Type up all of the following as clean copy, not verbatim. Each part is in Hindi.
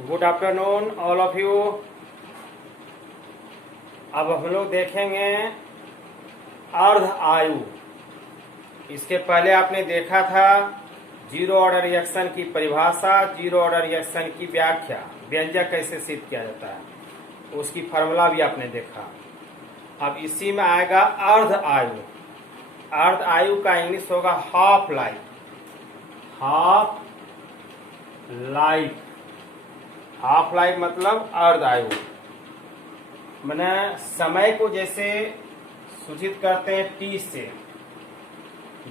Good afternoon all of you. अब हम लोग देखेंगे अर्ध आयु। इसके पहले आपने देखा था जीरो ऑर्डर रिएक्शन की परिभाषा, जीरो ऑर्डर रिएक्शन की व्याख्या, व्यंजक कैसे सिद्ध किया जाता है, उसकी फॉर्मूला भी आपने देखा। अब इसी में आएगा अर्ध आयु। अर्ध आयु का इंग्लिश होगा half life. Half life, half life मतलब अर्ध आयु। मैंने समय को जैसे सूचित करते हैं टी से,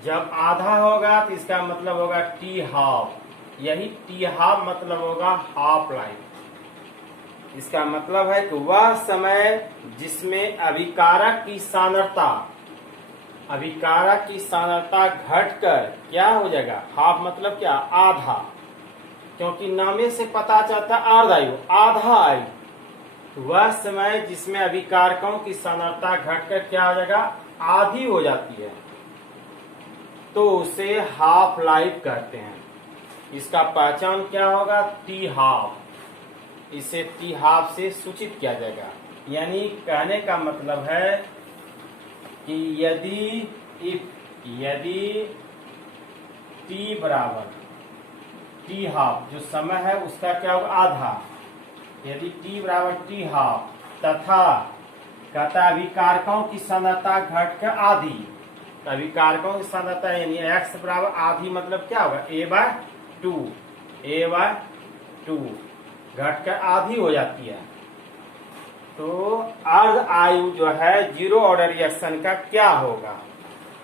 जब आधा होगा तो इसका मतलब होगा टी हाफ। यही टी हाफ मतलब होगा हाफ लाइफ। इसका मतलब है कि वह समय जिसमें अभिकारक की सांद्रता घटकर क्या हो जाएगा, हाफ मतलब क्या, आधा। क्योंकि नामे से पता चलता अर्ध आयु, आधा आयु। तो वह समय जिसमें अभिकारकों की सांद्रता घटकर क्या हो जाएगा, आधी हो जाती है, तो उसे हाफ लाइफ कहते हैं। इसका पहचान क्या होगा, टी हाफ। इसे टी हाफ से सूचित किया जाएगा। यानी कहने का मतलब है कि यदि टी बराबर टी हाफ, जो समय है उसका क्या होगा, आधा। यदि टी बराबर टी हाफ तथा कहता अभिकारकों की सांद्रता घटकर आधी, अभिकारकों की सांद्रता यानी x बराबर आधी मतलब क्या होगा, a/2 घटकर आधी हो जाती है। तो अर्ध आयु जो है जीरो ऑर्डर रिएक्शन का क्या होगा,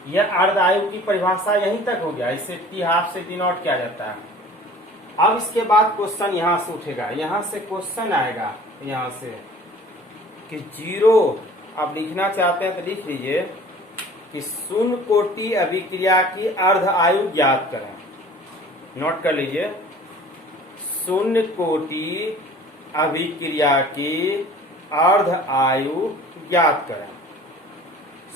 यह अर्ध आयु की परिभाषा यहीं तक हो गया। इसे टी हाफ से डिनोट किया जाता है। अब इसके बाद क्वेश्चन यहां से उठेगा, यहां से क्वेश्चन आएगा यहां से कि जीरो, अब लिखना चाहते हैं तो लिख लीजिए कि शून्य कोटि अभिक्रिया की अर्ध आयु ज्ञात करें। नोट कर लीजिए, शून्य कोटि अभिक्रिया की अर्ध आयु ज्ञात करें।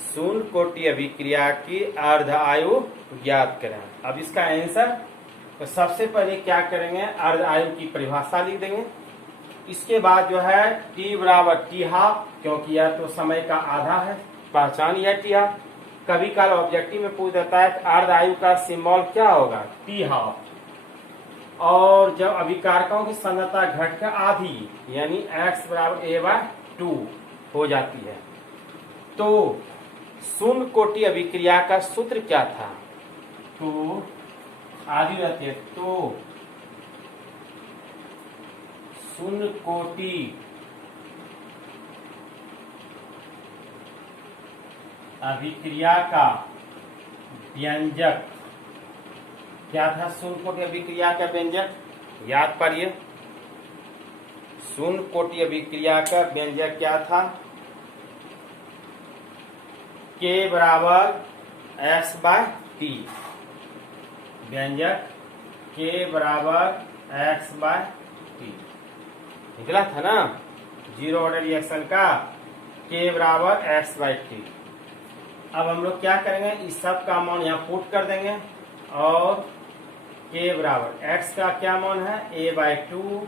शून्य कोटि अभिक्रिया की अर्ध आयु ज्ञात करें। अब इसका आंसर, तो सबसे पहले क्या करेंगे, अर्ध आयु की परिभाषा लिख देंगे। इसके बाद जो है टी बराबर टी हाफ, क्योंकि यह तो समय का आधा है, पहचान यह टी हाफ। कभी काल ऑब्जेक्टिव में पूछ देता है कि अर्ध आयु का सिंबल क्या होगा, टी हाफ। और जब अभिकारकों की सांद्रता घटकर आधी यानी x बराबर a/2 हो जाती है, तो शून्य कोटि अभिक्रिया का सूत्र क्या था, तो आधी रहती है, तो शून्य कोटि अभिक्रिया का व्यंजक क्या था, शून्य कोटि अभिक्रिया का व्यंजक याद करिए। शून्य कोटि अभिक्रिया का व्यंजक क्या था, K बराबर x/t। व्यंजक K बराबर x/t निकला था ना, जीरो ऑर्डर रिएक्शन का K बराबर x/t। अब हम लोग क्या करेंगे, इस सब का मान यहाँ पुट कर देंगे और K बराबर x का क्या मान है, a/2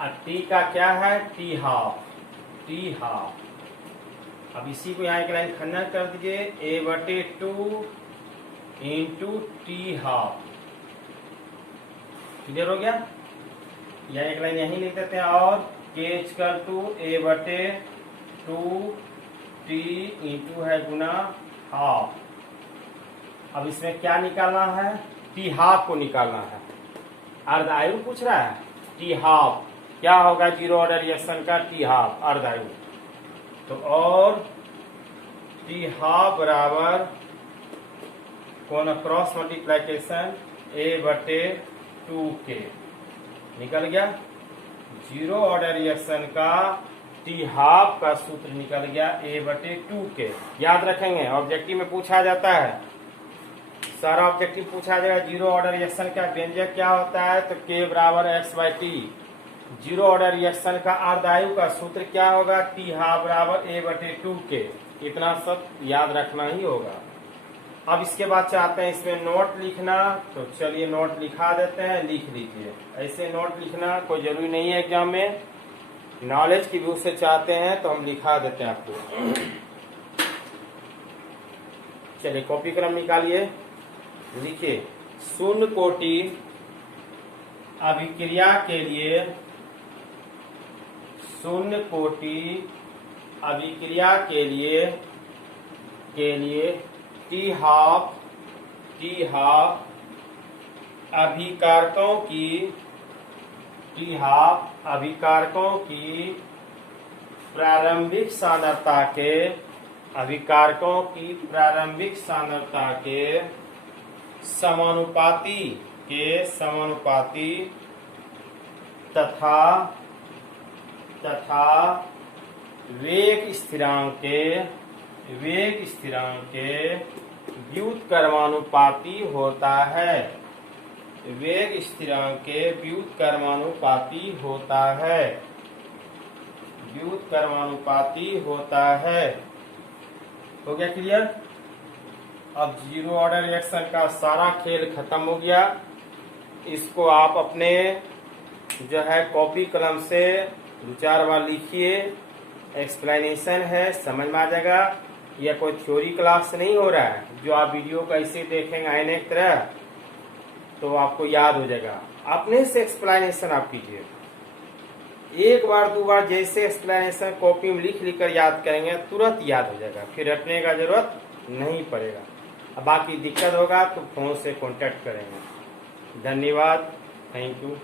और t का क्या है, टी हाफ। अब इसी को यहाँ एक लाइन खंडन कर दीजिए, a/2 into T half. Clear हो गया, या एक लाइन यहीं लिख देते हैं, और k equal to a/2 t into है गुना हाफ। अब इसमें क्या निकालना है, टी हाफ को निकालना है। अर्ध आयु पूछ रहा है, टी हाफ क्या होगा, जीरो ऑर्डर रिएक्शन का टी हाफ अर्ध आयु। तो और टी हाफ बराबर कौन, क्रॉस मल्टीप्लिकेशन a/2 के निकल गया। जीरो ऑर्डर रिएक्शन का टी हाफ का सूत्र निकल गया a/2 के। याद रखेंगे, ऑब्जेक्टिव में पूछा जाता है, सारा ऑब्जेक्टिव पूछा जाएगा जीरो ऑर्डर रिएक्शन का व्यंजक क्या होता है, तो K बराबर x/t। जीरो ऑर्डर रिएक्शन का अर्ध आयु का सूत्र क्या होगा, टी हाफ बराबर a/2 के। इतना सब याद रखना ही होगा। अब इसके बाद चाहते हैं इसमें नोट लिखना, तो चलिए नोट लिखा देते हैं, लिख लीजिए। ऐसे नोट लिखना कोई जरूरी नहीं है एग्जाम में, नॉलेज की व्यू से चाहते हैं तो हम लिखा देते हैं आपको। चलिए कॉपी कलम निकालिए, लिखिए शून्य कोटि अभिक्रिया के लिए, शून्य कोटि अभिक्रिया के लिए टी हाफ अभिकारकों की प्रारंभिक सांद्रता के समानुपाती तथा वेग स्थिरांक के व्युत्क्रमानुपाती होता है। वेग स्थिरांक के व्युत्क्रमानुपाती होता है। हो गया क्लियर? अब जीरो ऑर्डर रिएक्शन का सारा खेल खत्म हो गया। इसको आप अपने जो है कॉपी कलम से 2-4 बार लिखिए, एक्सप्लेनेशन है, समझ में आ जाएगा। यह कोई थ्योरी क्लास नहीं हो रहा है जो आप वीडियो को ऐसे देखेंगे आईने की तरह तो आपको याद हो जाएगा। अपने से एक्सप्लेनेशन आप कीजिए, 1 बार 2 बार जैसे एक्सप्लेनेशन कॉपी में लिख कर याद करेंगे तुरंत याद हो जाएगा, फिर रटने का जरूरत नहीं पड़ेगा। अब बाकी दिक्कत होगा तो फोन से कांटेक्ट करेंगे। धन्यवाद, थैंक यू।